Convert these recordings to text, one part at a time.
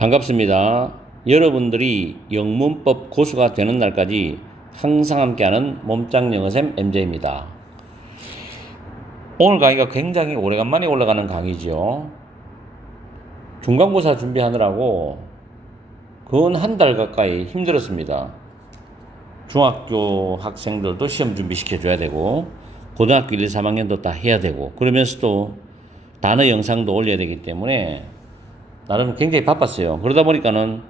반갑습니다. 여러분들이 영문법 고수가 되는 날까지 항상 함께하는 몸짱 영어쌤 MJ입니다. 오늘 강의가 굉장히 오래간만에 올라가는 강의죠. 중간고사 준비하느라고 근 한 달 가까이 힘들었습니다. 중학교 학생들도 시험 준비시켜줘야 되고 고등학교 1, 3학년도 다 해야 되고 그러면서도 단어 영상도 올려야 되기 때문에 나름 굉장히 바빴어요. 그러다 보니까는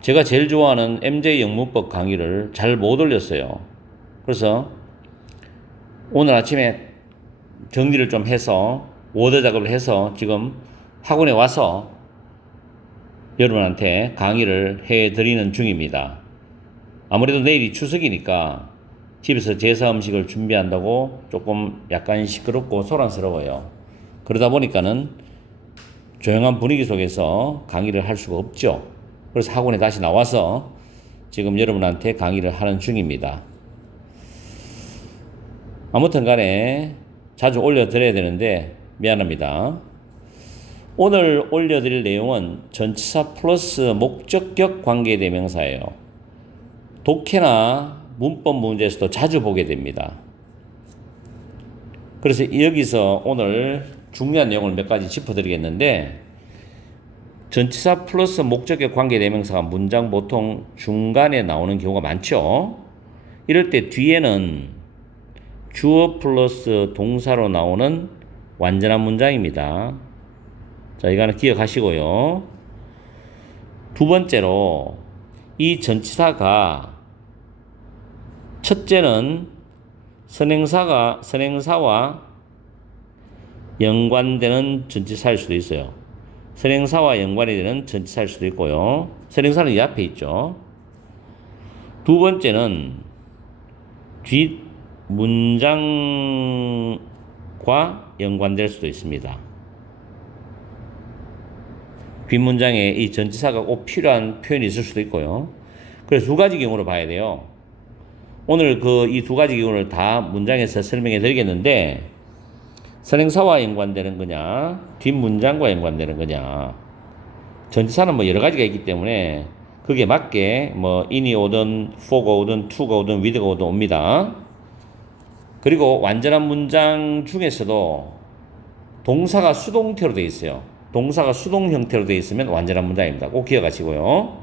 제가 제일 좋아하는 MJ 영문법 강의를 잘 못 올렸어요. 그래서 오늘 아침에 정리를 좀 해서 워드 작업을 해서 지금 학원에 와서 여러분한테 강의를 해드리는 중입니다. 아무래도 내일이 추석이니까 집에서 제사 음식을 준비한다고 조금 약간 시끄럽고 소란스러워요. 그러다 보니까는 조용한 분위기 속에서 강의를 할 수가 없죠. 그래서 학원에 다시 나와서 지금 여러분한테 강의를 하는 중입니다. 아무튼 간에 자주 올려드려야 되는데 미안합니다. 오늘 올려드릴 내용은 전치사 플러스 목적격 관계대명사예요. 독해나 문법 문제에서도 자주 보게 됩니다. 그래서 여기서 오늘 중요한 내용을 몇 가지 짚어드리겠는데, 전치사 플러스 목적격 관계대명사가 문장 보통 중간에 나오는 경우가 많죠. 이럴 때 뒤에는 주어 플러스 동사로 나오는 완전한 문장입니다. 자, 이거는 기억하시고요. 두 번째로 이 전치사가 첫째는 선행사와 연관되는 전치사일 수도 있어요. 선행사와 연관이 되는 전치사일 수도 있고요. 선행사는 이 앞에 있죠. 두 번째는 뒷문장과 연관될 수도 있습니다. 뒷문장에 이 전치사가 꼭 필요한 표현이 있을 수도 있고요. 그래서 두 가지 경우로 봐야 돼요. 오늘 이 두 가지 경우를 다 문장에서 설명해 드리겠는데, 선행사와 연관되는 거냐, 뒷문장과 연관되는 거냐. 전치사는 뭐 여러 가지가 있기 때문에 그게 맞게 뭐 in이 오든 for가 오든 to가 오든 with가 오든 옵니다. 그리고 완전한 문장 중에서도 동사가 수동태로 되어 있어요. 동사가 수동 형태로 되어 있으면 완전한 문장입니다. 꼭 기억하시고요.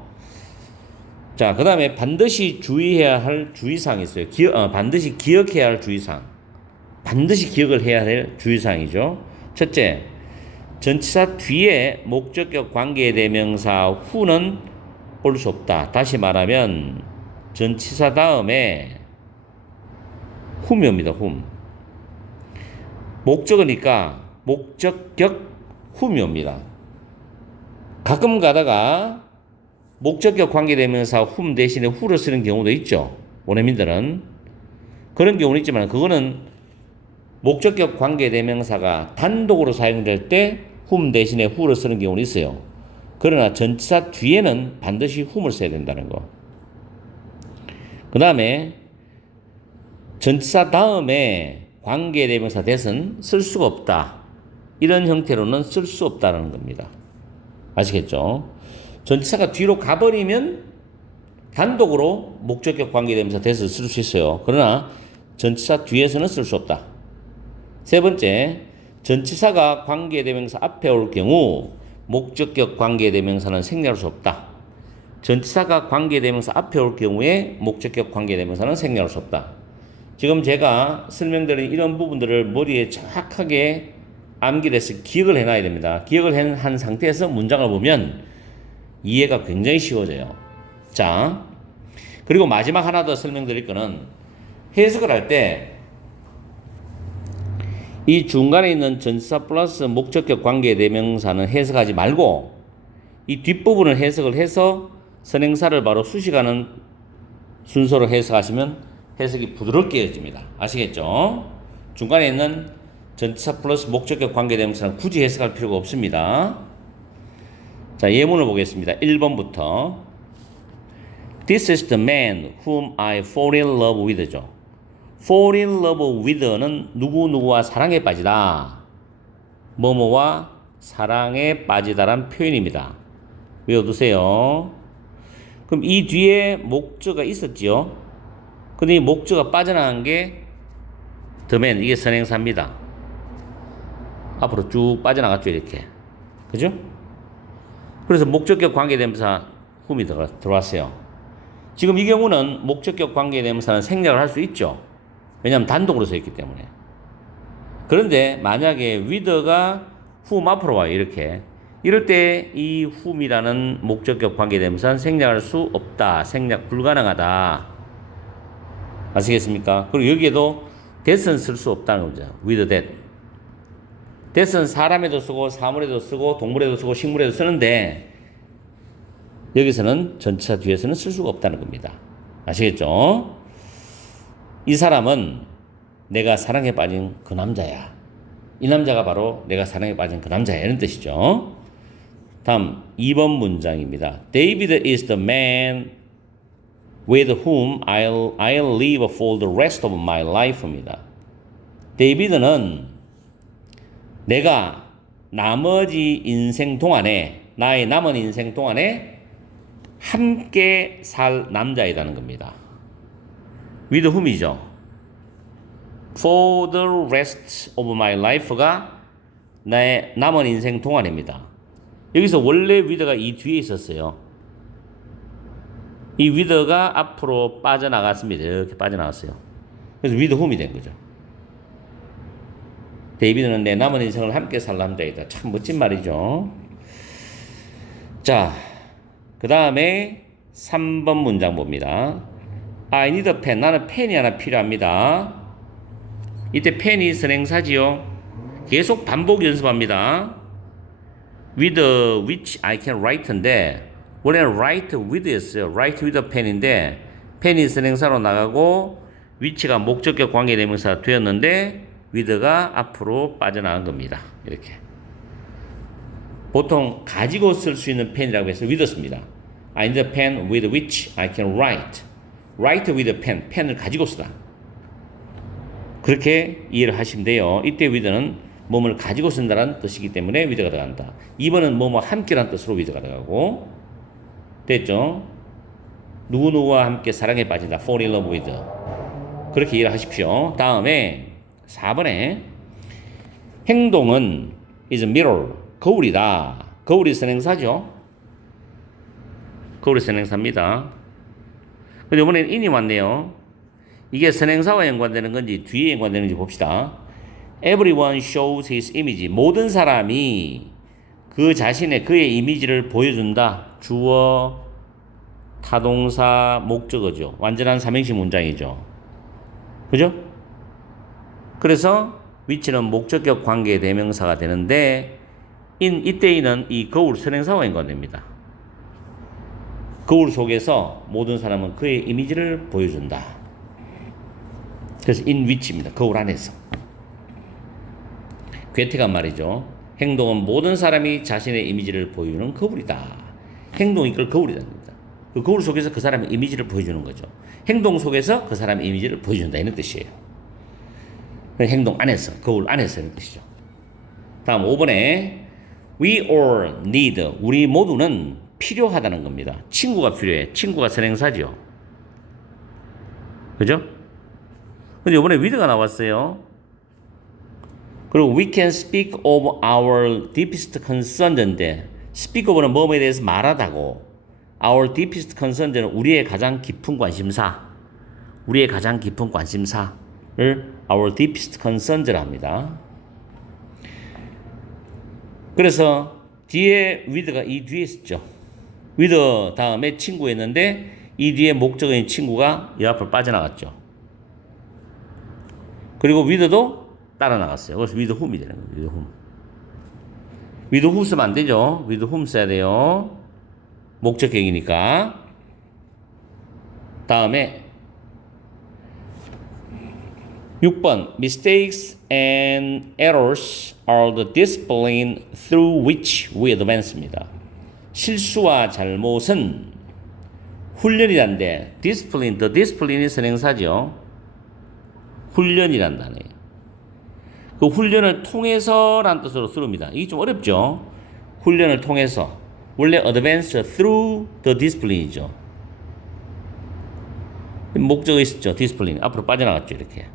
자, 그 다음에 반드시 주의해야 할 주의사항이 있어요. 반드시 기억해야 할 주의사항. 반드시 기억을 해야 할 주의사항이죠. 첫째, 전치사 뒤에 목적격 관계대명사 후는 올 수 없다. 다시 말하면 전치사 다음에 훔이 옵니다. 훔. 목적어니까 목적격 훔이 옵니다. 가끔 가다가 목적격 관계대명사 훔 대신에 후를 쓰는 경우도 있죠. 원어민들은. 그런 경우는 있지만 그거는 목적격 관계대명사가 단독으로 사용될 때 훔 대신에 후를 쓰는 경우는 있어요. 그러나 전치사 뒤에는 반드시 훔을 써야 된다는 거. 그 다음에 전치사 다음에 관계대명사 that은 쓸 수가 없다. 이런 형태로는 쓸 수 없다는 겁니다. 아시겠죠? 전치사가 뒤로 가버리면 단독으로 목적격 관계대명사 that을 쓸 수 있어요. 그러나 전치사 뒤에서는 쓸 수 없다. 세 번째, 전치사가 관계대명사 앞에 올 경우 목적격 관계대명사는 생략할 수 없다. 전치사가 관계대명사 앞에 올 경우에 목적격 관계대명사는 생략할 수 없다. 지금 제가 설명드린 이런 부분들을 머리에 정확하게 암기를 해서 기억을 해놔야 됩니다. 기억을 한 상태에서 문장을 보면 이해가 굉장히 쉬워져요. 자, 그리고 마지막 하나 더 설명드릴 거는 해석을 할 때 이 중간에 있는 전치사 플러스 목적격 관계대명사는 해석하지 말고 이 뒷부분을 해석을 해서 선행사를 바로 수식하는 순서로 해석하시면 해석이 부드럽게 이어집니다. 아시겠죠? 중간에 있는 전치사 플러스 목적격 관계대명사는 굳이 해석할 필요가 없습니다. 자, 예문을 보겠습니다. 1번부터 This is the man whom I fall in love with죠. fall in love with는 누구누구와 사랑에 빠지다. 뭐뭐와 사랑에 빠지다란 표현입니다. 외워두세요. 그럼 이 뒤에 목적어가 있었지요. 근데 이 목적어가 빠져나간 게 the man, 이게 선행사입니다. 앞으로 쭉 빠져나갔죠, 이렇게. 그죠? 그래서 목적격 관계대명사 whom이 들어왔어요. 지금 이 경우는 목적격 관계대명사는 생략을 할 수 있죠. 왜냐하면 단독으로 서 있기 때문에. 그런데 만약에 with가 whom 앞으로 와요, 이렇게. 이럴 때 이 whom이라는 목적격 관계대명사는 생략할 수 없다. 생략 불가능하다. 아시겠습니까? 그리고 여기에도 that은 쓸 수 없다는 거죠. with that. that은 사람에도 쓰고 사물에도 쓰고 동물에도 쓰고 식물에도 쓰는데 여기서는 전치사 뒤에서는 쓸 수가 없다는 겁니다. 아시겠죠? 이 사람은 내가 사랑에 빠진 그 남자야. 이 남자가 바로 내가 사랑에 빠진 그 남자야. 이런 뜻이죠. 다음 2번 문장입니다. David is the man with whom I'll live for the rest of my life입니다. 데이비드는 내가 나머지 인생 동안에, 나의 남은 인생 동안에 함께 살 남자이라는 겁니다. with whom이죠. for the rest of my life가 나의 남은 인생 동안입니다. 여기서 원래 with가 이 뒤에 있었어요. 이 with가 앞으로 빠져나갔습니다. 이렇게 빠져나갔어요. 그래서 with whom이 된 거죠. 데이비드는 내 남은 인생을 함께 살 남자이다. 참 멋진 말이죠. 자, 그 다음에 3번 문장 봅니다. I need a pen. 나는 펜이 하나 필요합니다. 이때 펜이 선행사지요. 계속 반복 연습합니다. with which I can write인데 원래는 write with였어요. write with a pen인데 펜이 선행사로 나가고 which가 목적격 관계대명사 되었는데 with가 앞으로 빠져나간 겁니다. 이렇게. 보통 가지고 쓸 수 있는 펜이라고 해서 with 씁니다. I need a pen with which I can write. write with a pen. 펜을 가지고 쓰다. 그렇게 이해를 하시면 돼요. 이때 with는 뭐를 가지고 쓴다는 뜻이기 때문에 with가 들어간다. 2번은 뭐뭐 함께라는 뜻으로 with가 들어가고 됐죠? 누구누구와 함께 사랑에 빠진다. fall in love with. 그렇게 이해를 하십시오. 다음에 4번에 행동은 is a mirror. 거울이다. 거울이 선행사죠. 거울이 선행사입니다. 근데 이번에는 in이 왔네요. 이게 선행사와 연관되는 건지 뒤에 연관되는지 봅시다. Everyone shows his image. 모든 사람이 그 자신의 그의 이미지를 보여준다. 주어, 타동사, 목적어죠. 완전한 삼행시 문장이죠. 그죠? 그래서 which는 목적격 관계 대명사가 되는데 이때에는 이 거울 선행사와 연관됩니다. 거울 속에서 모든 사람은 그의 이미지를 보여준다. 그래서 in which입니다. 거울 안에서. 괴테가 말이죠. 행동은 모든 사람이 자신의 이미지를 보여주는 거울이다. 행동이 그걸 거울이랍니다. 그 거울 속에서 그 사람의 이미지를 보여주는 거죠. 행동 속에서 그 사람의 이미지를 보여준다. 이런 뜻이에요. 행동 안에서, 거울 안에서 이런 뜻이죠. 다음 5번에 we all need. 우리 모두는 필요하다는 겁니다. 친구가 필요해. 친구가 선행사죠. 그죠? 근데 이번에 with가 나왔어요. 그리고 we can speak of our deepest concern인데 speak of는 뭐뭐에 대해서 말하다고 our deepest concern은 우리의 가장 깊은 관심사 우리의 가장 깊은 관심사를 our deepest concern이라 합니다. 그래서 뒤에 with가 이 뒤에 있었죠. with 다음에 친구였는데 이 뒤에 목적어인 친구가 이 앞으로 빠져나갔죠. 그리고 with도 따라 나갔어요. 그래서 with whom이 되는 거예요. with whom. with who 쓰면 안 되죠. with whom 써야 돼요. 목적격이니까. 다음에 6번 Mistakes and errors are the discipline through which we advance입니다. 실수와 잘못은 훈련이란데 discipline, the discipline이 선행사죠. 훈련이란 단어예요. 그 훈련을 통해서라는 뜻으로 쓰릅니다. 이게 좀 어렵죠. 훈련을 통해서 원래 advance through the discipline이죠. 목적이 있었죠. discipline. 앞으로 빠져나갔죠. 이렇게.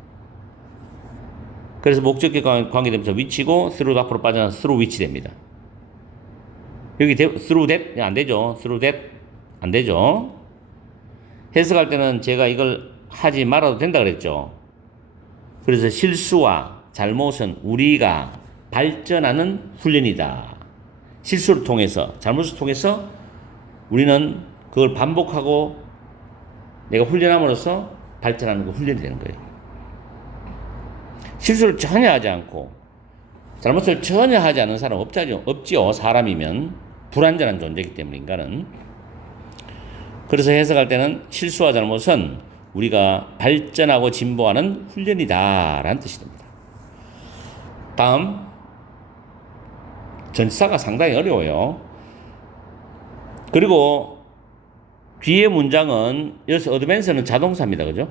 그래서 목적격 관계되면서 위치고 through도 앞으로 빠져나가서 through 위치 됩니다. 여기 through that 안 되죠. through that 안 되죠. 해석할 때는 제가 이걸 하지 말아도 된다 그랬죠. 그래서 실수와 잘못은 우리가 발전하는 훈련이다. 실수를 통해서, 잘못을 통해서 우리는 그걸 반복하고 내가 훈련함으로써 발전하는 그 훈련이 되는 거예요. 실수를 전혀 하지 않고 잘못을 전혀 하지 않는 사람 없지요. 사람이면 불완전한 존재이기 때문에 인간은. 그래서 해석할 때는 실수와 잘못은 우리가 발전하고 진보하는 훈련이다 라는 뜻이 됩니다. 다음, 전치사가 상당히 어려워요. 그리고 뒤에 문장은 여기서 어드밴스는 자동사입니다. 그죠?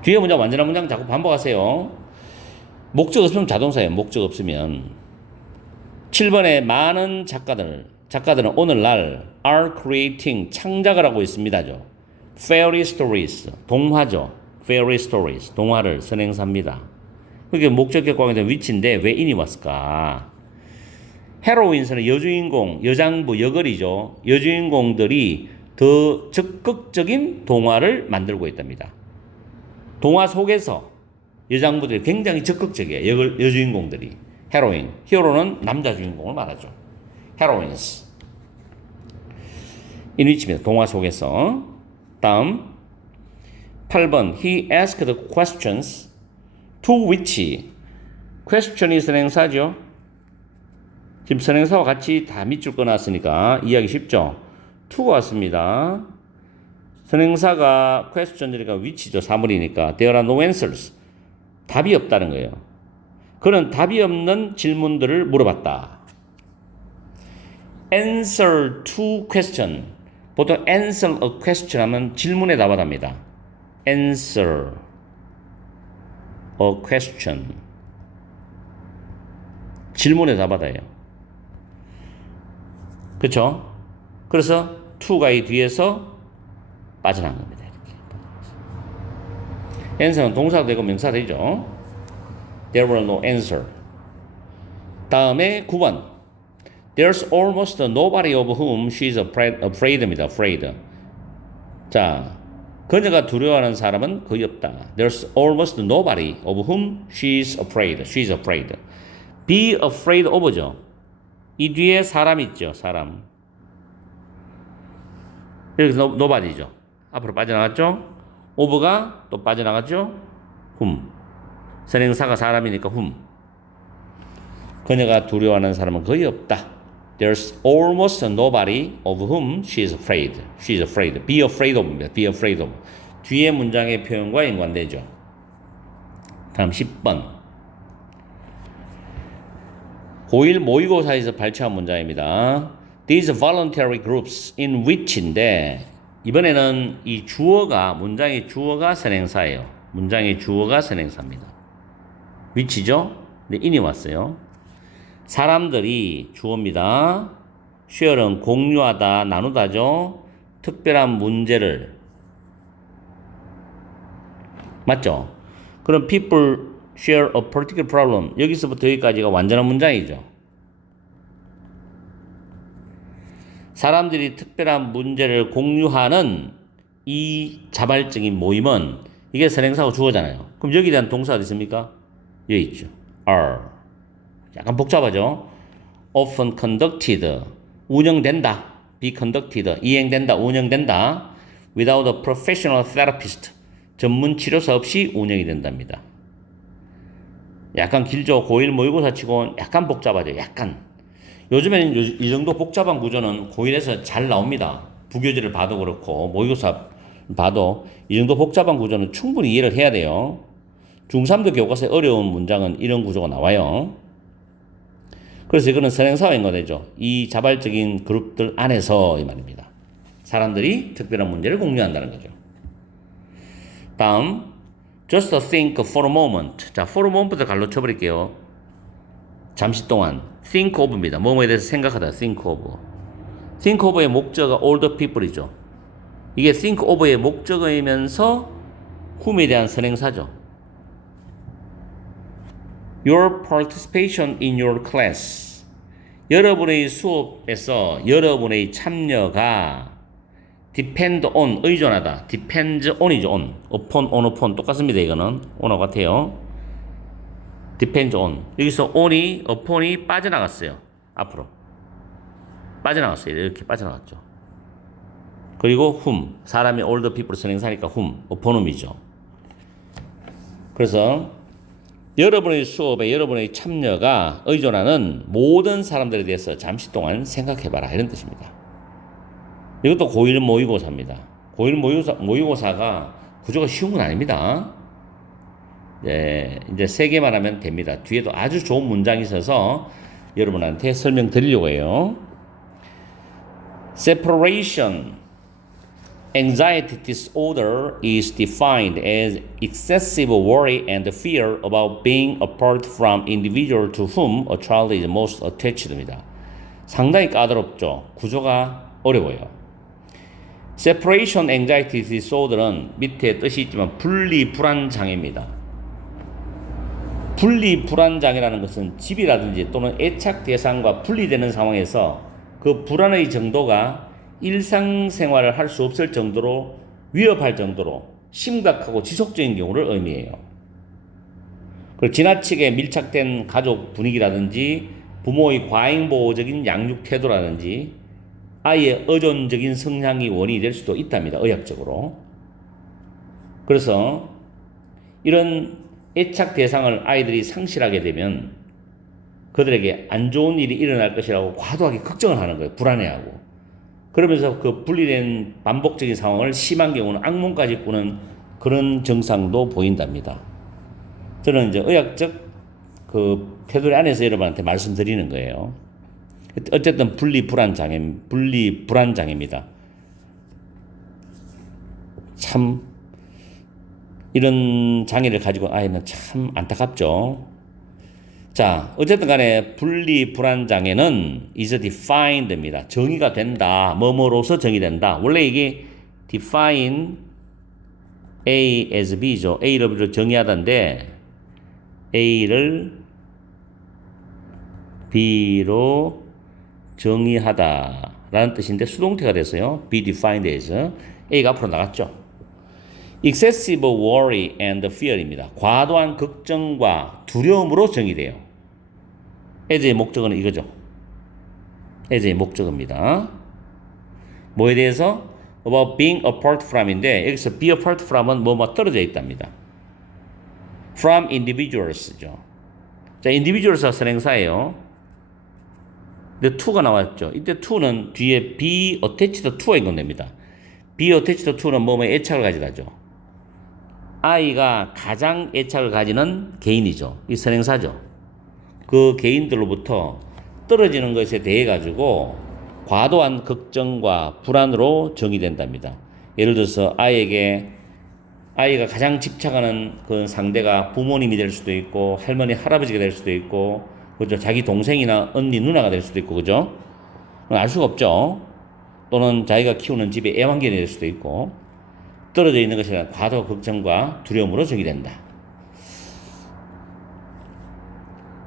뒤에 문장 완전한 문장 자꾸 반복하세요. 목적 없으면 자동사예요. 목적 없으면. 7번에 많은 작가들은 오늘날 are creating 창작을 하고 있습니다죠. fairy stories 동화죠. fairy stories 동화를 선행사입니다. 그게 목적격 관계된 위치인데 왜 인이 왔을까? 헤로인스는 여주인공, 여장부, 여걸이죠. 여주인공들이 더 적극적인 동화를 만들고 있답니다. 동화 속에서 여장부들이 굉장히 적극적이에요. 여주인공들이. 헤로인, 히어로는 남자 주인공을 말하죠. 헤로인스. 이 위치입니다. 동화 속에서. 다음 8번 He asked questions to which question이 선행사죠. 지금 선행사와 같이 다 밑줄 꺼놨으니까 이해하기 쉽죠. to가 왔습니다. 선행사가 question이니까 which죠. 사물이니까 there are no answers. 답이 없다는 거예요. 그는 답이 없는 질문들을 물어봤다. answer to question. 보통 answer a question 하면 질문에 답하답니다. answer a question. 질문에 답하다예요. 그렇죠? 그래서 to가 이 뒤에서 빠져나간 겁니다. 이렇게. answer는 동사도 되고 명사도 되죠. There were no answer. 다음에 9번. There's almost nobody of whom she is afraid입니다. afraid. 자, 그녀가 두려워하는 사람은 거의 없다. There's almost nobody of whom she is afraid. She is afraid. Be afraid of죠. 이 뒤에 사람 있죠. 사람. 여기서 nobody죠. 앞으로 빠져나갔죠. of가 또 빠져나갔죠. whom. 선행사가 사람이니까 whom. 그녀가 두려워하는 사람은 거의 없다. There's almost nobody of whom she is afraid. She is afraid. Be afraid of입니다. Be afraid of. 뒤에 문장의 표현과 연관되죠. 다음 10번. 고1 모의고사에서 발췌한 문장입니다. These voluntary groups in which인데 이번에는 이 주어가 문장의 주어가 선행사예요. 문장의 주어가 선행사입니다. which죠? 네, in이 왔어요. 사람들이 주어입니다. share는 공유하다, 나누다죠. 특별한 문제를 맞죠? 그럼 people share a particular problem. 여기서부터 여기까지가 완전한 문장이죠. 사람들이 특별한 문제를 공유하는 이 자발적인 모임은 이게 선행사고 주어잖아요. 그럼 여기에 대한 동사 어디 있습니까? 여기 있죠. are. 약간 복잡하죠. often conducted. 운영된다. be conducted. 이행된다. 운영된다. without a professional therapist. 전문 치료사 없이 운영이 된답니다. 약간 길죠. 고1 모의고사 치고 약간 복잡하죠. 약간. 요즘에는 이 정도 복잡한 구조는 고1에서 잘 나옵니다. 부교재를 봐도 그렇고 모의고사 봐도 이 정도 복잡한 구조는 충분히 이해를 해야 돼요. 중3도 교과서에 어려운 문장은 이런 구조가 나와요. 그래서 이거는 선행사와 연관되죠. 이 자발적인 그룹들 안에서 이 말입니다. 사람들이 특별한 문제를 공유한다는 거죠. 다음 Just think for a moment. 자, for a moment부터 갈로 쳐버릴게요. 잠시 동안. think of입니다. 뭐뭐에 대해서 생각하다. think of. think of의 목적어가 all the people이죠. 이게 think of의 목적어이면서 whom에 대한 선행사죠. Your participation in your class. 여러분의 수업에서 여러분의 참여가 depend on, 의존하다. depends on이죠, on. upon 똑같습니다, 이거는. on하고 같아요. depends on. 여기서 on이, upon이 빠져나갔어요. 앞으로. 빠져나갔어요. 이렇게 빠져나갔죠. 그리고 whom. 사람이 all the people 선행사니까 whom, upon음이죠. 그래서 여러분의 수업에 여러분의 참여가 의존하는 모든 사람들에 대해서 잠시 동안 생각해봐라. 이런 뜻입니다. 이것도 고1 모의고사입니다. 고1 모의고사가 구조가 쉬운 건 아닙니다. 예, 이제 3개만 하면 됩니다. 뒤에도 아주 좋은 문장이 있어서 여러분한테 설명드리려고 해요. Separation anxiety disorder is defined as excessive worry and fear about being apart from individual to whom a child is most attached입니다. 상당히 까다롭죠. 구조가 어려워요. Separation anxiety disorder는 밑에 뜻이 있지만 분리불안장애입니다. 분리불안장애라는 것은 집이라든지 또는 애착 대상과 분리되는 상황에서 그 불안의 정도가 일상생활을 할 수 없을 정도로 위협할 정도로 심각하고 지속적인 경우를 의미해요. 그리고 지나치게 밀착된 가족 분위기라든지 부모의 과잉보호적인 양육 태도라든지 아이의 의존적인 성향이 원인이 될 수도 있답니다. 의학적으로. 그래서 이런 애착 대상을 아이들이 상실하게 되면 그들에게 안 좋은 일이 일어날 것이라고 과도하게 걱정을 하는 거예요. 불안해하고. 그러면서 그 분리된 반복적인 상황을 심한 경우는 악몽까지 꾸는 그런 증상도 보인답니다. 저는 이제 의학적 그 테두리 안에서 여러분한테 말씀드리는 거예요. 어쨌든 분리불안장애입니다. 참 이런 장애를 가지고 아이는 참 안타깝죠. 자, 어쨌든 간에 분리불안장애는 is defined입니다. 정의가 된다. 뭐뭐로서 정의된다. 원래 이게 define A as B죠. A를 B로 정의하던데 A를 B로 정의하다 라는 뜻인데 수동태가 됐어요. be defined as. A가 앞으로 나갔죠. excessive worry and fear입니다. 과도한 걱정과 두려움으로 정의돼요. as의 목적어는 이거죠. as의 목적어입니다. 뭐에 대해서? about being apart from인데 여기서 be apart from은 뭐뭐 떨어져 있답니다. from individuals죠. 자, individuals가 선행사예요. 근데 to가 나왔죠. 이때 to는 뒤에 be attached to가 있건됩니다. be attached to는 뭐뭐에 애착을 가지다죠. 아이가 가장 애착을 가지는 개인이죠. 이 선행사죠. 그 개인들로부터 떨어지는 것에 대해 가지고 과도한 걱정과 불안으로 정의된답니다. 예를 들어서 아이가 가장 집착하는 그 상대가 부모님이 될 수도 있고 할머니 할아버지가 될 수도 있고 그죠? 자기 동생이나 언니 누나가 될 수도 있고 그죠? 알 수가 없죠. 또는 자기가 키우는 집의 애완견이 될 수도 있고 떨어져 있는 것에 대한 과도 걱정과 두려움으로 정의된다.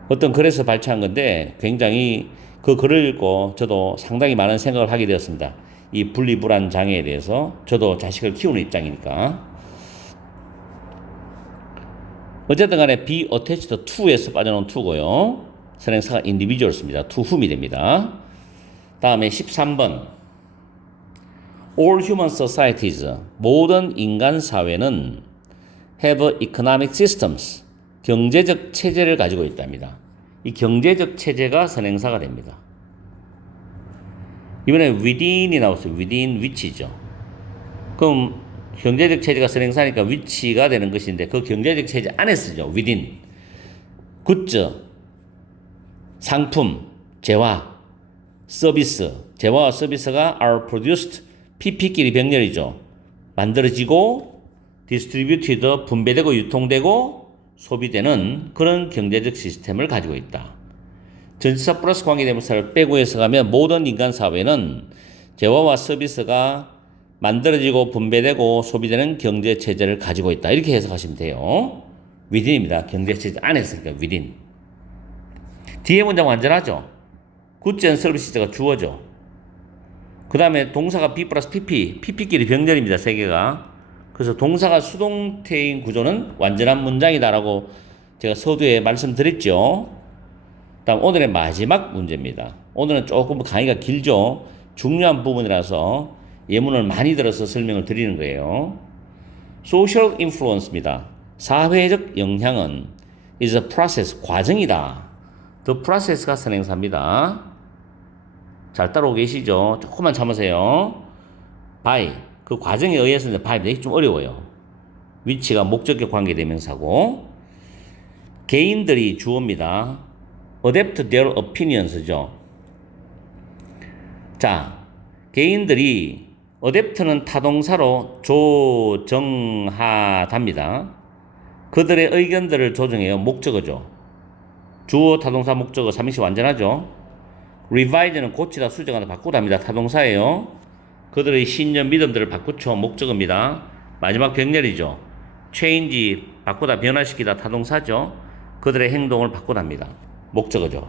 어떤 글에서 발췌한 건데 굉장히 그 글을 읽고 저도 상당히 많은 생각을 하게 되었습니다. 이 분리불안 장애에 대해서 저도 자식을 키우는 입장이니까. 어쨌든 간에 be attached to에서 빠져나온 to고요. 선행사가 individuals입니다. to whom이 됩니다. 다음에 13번. All human societies, 모든 인간 사회는 have economic systems, 경제적 체제를 가지고 있답니다. 이 경제적 체제가 선행사가 됩니다. 이번에 within이 나왔어요. within which죠. 그럼 경제적 체제가 선행사니까 which가 되는 것인데 그 경제적 체제 안에 쓰죠. within. goods, 상품, 재화, 서비스. 재화와 서비스가 are produced, PP끼리 병렬이죠. 만들어지고 distributed, 분배되고 유통되고 소비되는 그런 경제적 시스템을 가지고 있다. 전치사 플러스 관계대명사를 빼고 해석하면 모든 인간 사회는 재화와 서비스가 만들어지고 분배되고 소비되는 경제 체제를 가지고 있다. 이렇게 해석하시면 돼요. within입니다. 경제 체제 안에서 그러니까 within. 뒤에 문장 완전하죠. goods and services가 주어죠. 그 다음에 동사가 be 플러스 pp, pp끼리 병렬입니다. 세 개가. 그래서 동사가 수동태인 구조는 완전한 문장이다라고 제가 서두에 말씀드렸죠. 다음 오늘의 마지막 문제입니다. 오늘은 조금 강의가 길죠. 중요한 부분이라서 예문을 많이 들어서 설명을 드리는 거예요. Social influence입니다. 사회적 영향은 is a process, 과정이다. The process가 선행사입니다. 잘 따라오고 계시죠? 조금만 참으세요. by, 그 과정에 의해서는 by 되게 좀 어려워요. 위치가 목적격 관계대명사고 개인들이 주어입니다. adapt their opinions죠. 자, 개인들이 adapt는 타동사로 조정하답니다. 그들의 의견들을 조정해요. 목적어죠. 주어, 타동사, 목적어, 삼행시 완전하죠. revise는 고치다, 수정하다, 바꾸다입니다. 타동사예요. 그들의 신념, 믿음들을 바꾸죠. 목적어입니다. 마지막 병렬이죠. change, 바꾸다, 변화시키다, 타동사죠. 그들의 행동을 바꾸답니다. 목적어죠.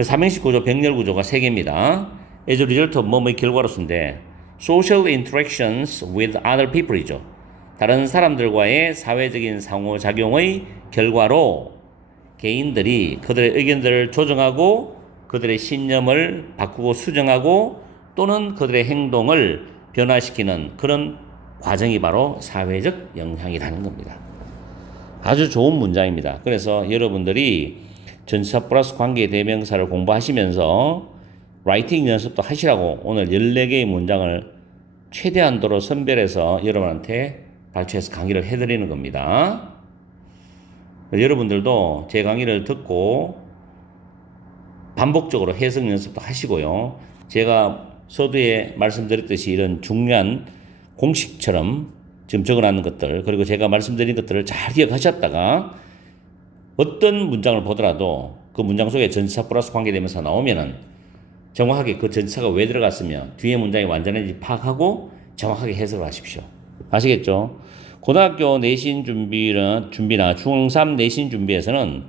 삼행시 구조, 병렬 구조가 3개입니다. as a result of 뭐뭐의 결과로서인데 social interactions with other people이죠. 다른 사람들과의 사회적인 상호작용의 결과로 개인들이 그들의 의견들을 조정하고 그들의 신념을 바꾸고 수정하고 또는 그들의 행동을 변화시키는 그런 과정이 바로 사회적 영향이라는 겁니다. 아주 좋은 문장입니다. 그래서 여러분들이 전치사 플러스 관계대명사를 공부하시면서 라이팅 연습도 하시라고 오늘 14개의 문장을 최대한도로 선별해서 여러분한테 발췌해서 강의를 해드리는 겁니다. 여러분들도 제 강의를 듣고 반복적으로 해석 연습도 하시고요. 제가 서두에 말씀드렸듯이 이런 중요한 공식처럼 지금 적어놨는 것들 그리고 제가 말씀드린 것들을 잘 기억하셨다가 어떤 문장을 보더라도 그 문장 속에 전치사 플러스 관계대명사 나오면은 정확하게 그 전치사가 왜 들어갔으며 뒤에 문장이 완전한지 파악하고 정확하게 해석을 하십시오. 아시겠죠? 고등학교 내신 준비나 중3 내신 준비에서는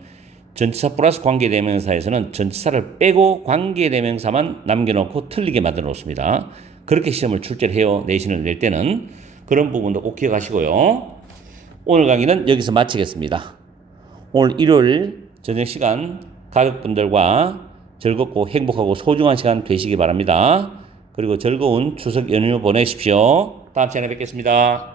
전치사 플러스 관계대명사에서는 전치사를 빼고 관계대명사만 남겨놓고 틀리게 만들어 놓습니다. 그렇게 시험을 출제를 해요. 내신을 낼 때는. 그런 부분도 꼭 기억하시고요. 오늘 강의는 여기서 마치겠습니다. 오늘 일요일 저녁 시간 가족분들과 즐겁고 행복하고 소중한 시간 되시기 바랍니다. 그리고 즐거운 추석 연휴 보내십시오. 다음 시간에 뵙겠습니다.